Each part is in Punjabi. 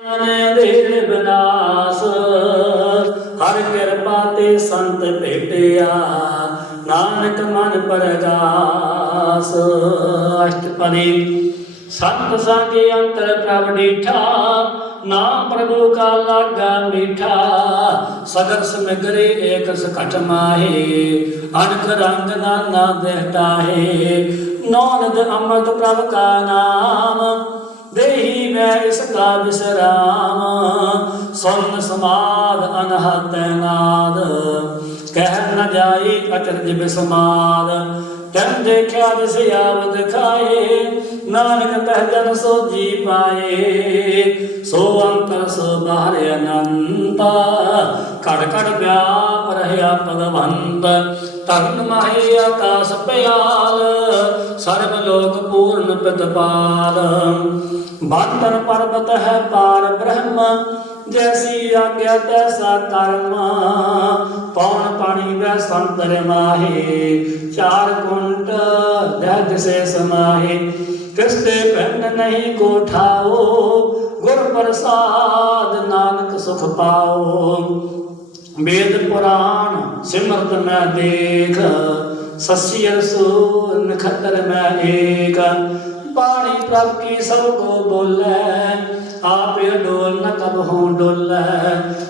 ਨੇ ਦੇਹ ਬਨਾਸ ਹਰ ਕਿਰਪਾ ਤੇ ਸੰਤ ਭੇਟਿਆ, ਨਾਨਕ ਮਨ ਪਰਗਾਸ। ਅਸ਼ਟਪਦੀ, ਸੰਤ ਸੰਗੇ ਅੰਤਰ ਪ੍ਰਭ ਡੀਠਾ, ਨਾਮ ਪ੍ਰਭੂ ਕਾ ਲਾਗਾ ਮੀਠਾ ਸਗਰ ਸਮਗਰੇ ਏਕ ਸਕਟ ਮਾਹੇ ਅਨਕ ਰੰਗ ਨਾਨਾ ਦੇਹਟਾਹੇ ਨੌਨਦ ਅੰਮ੍ਰਿਤ ਪ੍ਰਭ ਕਾ ਨਾਮ ਦੇਹੀ ਮੈਂ ਇਸ ਕਾ ਵਿਸਰਾਮ ਸੁਨ ਸਮਾਦ ਅਨਹਤ ਨਾਦ। ਕਹਿ ਨ ਜਾਈ ਅਚਰਜ ਬਿਸਮਾਦ ਤਨ ਦੇਖਿਆ ਜਿਸ ਆਵਦ ਖਾਏ, ਨਾਨਕ ਤਹ ਜਨ ਸੋ ਜੀ ਪਾਏ। ਸੋ ਅੰਤਰ ਸੋ ਬਾਹਰ ਅਨੰਤਾ ਕੜ ਕੜ ਵਿਆਪ ਰਹਿਆ ਭਗਵੰਤ। ਤਰਨ ਮਾਹੇ ਆਕਾਸ ਪਿਆਲ ਸਰਬ ਲੋਕ ਪੂਰਨ ਪ੍ਰਤਪਾਲ। ਬਾਤਨ ਪਰਬਤ ਹੈ ਪਾਰ ਬ੍ਰਹਮ, ਜੈਸੀ ਆਗਿਆ ਤੈਸਾ ਕਰਮ। ਪੌਣ ਪਾਣੀ ਵੈ ਸੰਤਰ ਮਾਹੇ, ਚਾਰ ਕੁੰਟ ਦਹਿ ਦਿਸੇ ਸਮਾਹੇ। ਕਿਸਤੇ ਭੰਨ ਨਹੀਂ ਕੋਠਾਓ, ਗੁਰ ਪ੍ਰਸਾਦ ਨਾਨਕ ਸੁਖ ਪਾਓ। ਵੇਦ ਪੁਰਾਣ ਸਿਮਰਤ ਮੈਂ ਦੇਖ, ਸੱਸੀ ਅਰਸੋ ਨਖਤਰ ਮੈਂ ਏਕ। ਬਾਣੀ ਪ੍ਰਭ ਕੀ ਸਭ ਕੋ ਬੋਲੇ, ਆਪੇ ਡੋਲ ਨ ਕਬ ਡੋਲੇ।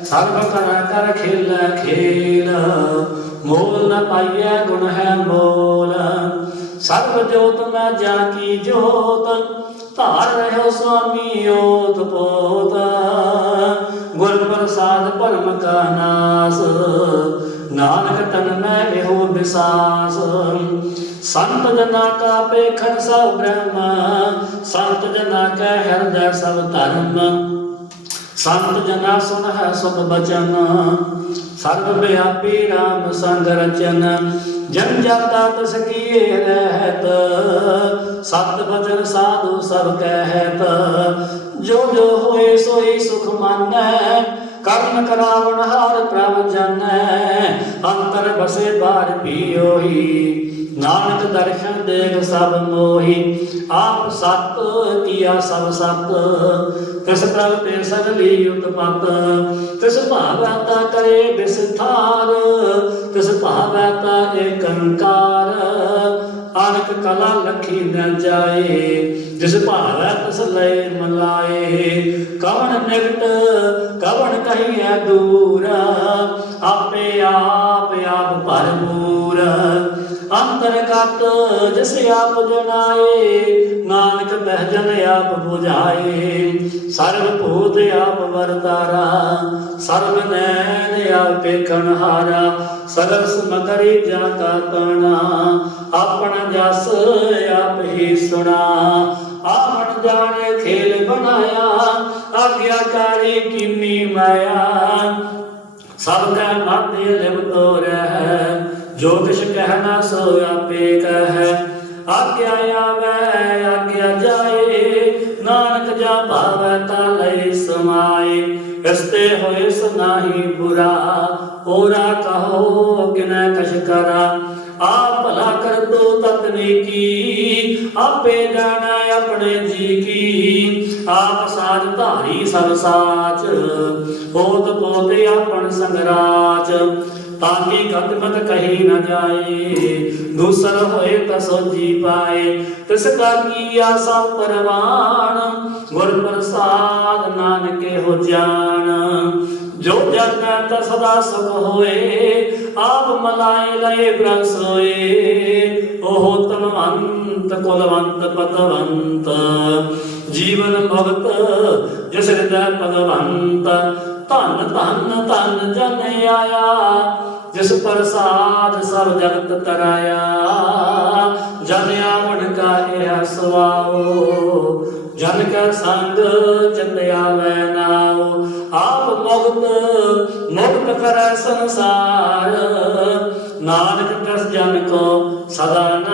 ਸਰਬ ਕਰ ਕਰ ਖੇਲ ਖੇਲ, ਮੋਲ ਨ ਪਾਈਐ ਗੁਣ ਹੈ ਮੋਲ। ਸਰਬ ਜੋਤ ਮੈਂ ਜਾ ਕੀ ਜੋਤ, ਧਾਰ ਰਹਿਓ ਸੁਆਮੀ ਓਤ ਪੋਤ। ਗੁਰ ਪ੍ਰਸਾਦ ਭਰਮ ਕਾ ਨਾਸ ਨਾਨਕ ਤਨ ਮੈਂ ਇਹੋ ਵਿਸਾਸ। ਸੰਤ ਜਨਾ ਕਾ ਪੇਖਨ ਸਭ ਬ੍ਰਹਮ, ਸੰਤ ਜਨਾ ਕੈ ਹਿਰਦੈ ਸਭ ਧਰਮ। ਸੰਤ ਜਨਾ ਸੁਨ ਹੈ ਸੁਖ ਬਚਨ, ਸਰਬ ਵਿਆਪੀ RAM ਸੰਗ ਰਚਨ। ਜਨ ਜਾਤਾ ਤਸ ਕੀਏ ਰਹਿਤ, ਸਤ ਬਚਨ ਸਾਧੂ ਸਭ ਕਹਿਤ। ਜੋ ਜੋ ਹੋਏ ਸੋਈ ਸੁਖ ਮਾਨੈ ਕਰਨ ਕਰਾਵਣ ਹਾਰ ਪ੍ਰਭ ਜਨੈ। ਅੰਤਰ ਬਸੇ ਬਾਹਰ ਪੀਓਹੀ। ਨਾਨਕ ਦਰਸ਼ਨ ਦੇਖ ਸਭ ਮੋਹੀ। ਆਪ ਸਤ ਕੀਆ ਸਭ ਸਤ। ਤਿਸ ਪ੍ਰਭ ਤੇ ਸਗਲੀ ਉਤਪਤ। ਤਿਸ ਭਾਵਤਾ ਕਰੇ ਵਿਸਥਾਰ ਤਿਸ ਭਾਵਤਾ ਏਕੰਕਾਰ। ਅਨਕ ਕਲਾ ਲਖੀ ਨ ਜਾਏ, ਜਿਸ ਭਾਵੈ ਤਿਸ ਮਲਾਏ। ਕਵਣ ਨਿਕਟ, ਕਵਣ ਕਹੀਐ ਦੂਰ, ਆਪੇ ਆਪ ਆਪ ਭਰਪੂਰ। ਅੰਤਰਗਤ ਜਿਸ ਆਪ ਜਨਾਏ, ਨਾਨਕ ਬਹਿ ਜਨ ਆਪ 부ਝਾਏ ਸਰਬ ਭੂਤ ਆਪ ਵਰਤਾਰਾ, ਸਰਬ ਨੈਣ ਆਪ ਵੇਖਣ ਹਾਰਾ ਸਗਲ ਸਮਕਰੀ ਤਣਾ। ਆਪਣ ਜਸ ਆਪ ਹੀ ਸੁਣਾ, ਆਪਣ ਜਾਣੇ ਖੇਲ ਬਣਾਇਆ, ਆਗਿਆਕਾਰੀ ਕੀਨੀ ਮਾਇਆ। ਸਭ ਕੈ ਮਾਤੇ ਲਿਵ ਤੋਰੈ ਜੋ ਕਿਛ ਕਹਿਣਾ ਸੋ ਆਪੇ ਕਹੈ, ਆਗਿਆ ਆਵੈ, ਆਗਿਆ ਜਾਏ, ਨਾਨਕ ਜਾ ਭਾਵੈ ਤਾ ਲਈ ਸਮਾਏ। ਇਸਤੇ ਹੋਏ ਸੁਨਾਹੀ ਬੁਰਾ ਹੋਰਾ ਕਹੋ ਕਿਨੈ ਕਛ ਕਰਾ। ਆਪ ਭਲਾ ਕਰ ਦੋ ਤਤਨੀ ਕੀ ਆਪੇ ਜਾਣਾ ਆਪਣੇ ਜੀ ਕੀ। ਆਪ ਸਾਜ ਧਾਰੀ ਸਭ ਸਾਚ, ਹੋਤ ਪੋਤੇ ਆਪਣ ਸੰਗਰਾਚ ਤਾਂ ਗਤਮਤ ਕਹੀ ਨ ਜਾਏ, ਦੂਸਰ ਹੋਏ ਤਾ ਸੋਜੀ ਪਾਏ, ਤਿਸ ਕਾ ਕੀਆ ਸਭ ਪਰਵਾਨ ਗੁਰ ਪ੍ਰਸਾਦ ਨਾਨਕੇ ਹੋ ਜਾਣ। ਜੋ ਜਨ ਤ ਸਦਾ ਸੁਖ ਹੋਏ, ਆਪ ਮਲਾਏ ਲਏ ਬ੍ਰਹਮ ਸੋਏ, ਉਹ ਤਨਵੰਤ, ਕੁਲਵੰਤ, ਪਤਵੰਤ। ਜੀਵਨ ਭਗਤ, ਜਿਸ ਹਿਰਦੈ ਭਗਵੰਤ ਧਨ ਧਨ ਧਨ ਜਨ ਆਇਆ, ਜਿਸ ਪ੍ਰਸਾਦ ਸਭ ਜਗਤ ਤਰਾਇਆ। ਜਨ ਆਵਣ ਕਾ ਇਹ ਸਵਾਓ, ਜਨ ਕਾ ਸੰਗ ਚੰਦਿਆ ਵੈ ਨਾਉ ਆਪ ਮੁਕਤ ਮੁਕਤ ਕਰੈ ਸੰਸਾਰ, ਨਾਨਕ ਕਸ ਜਨ ਕੋ ਸਦਾ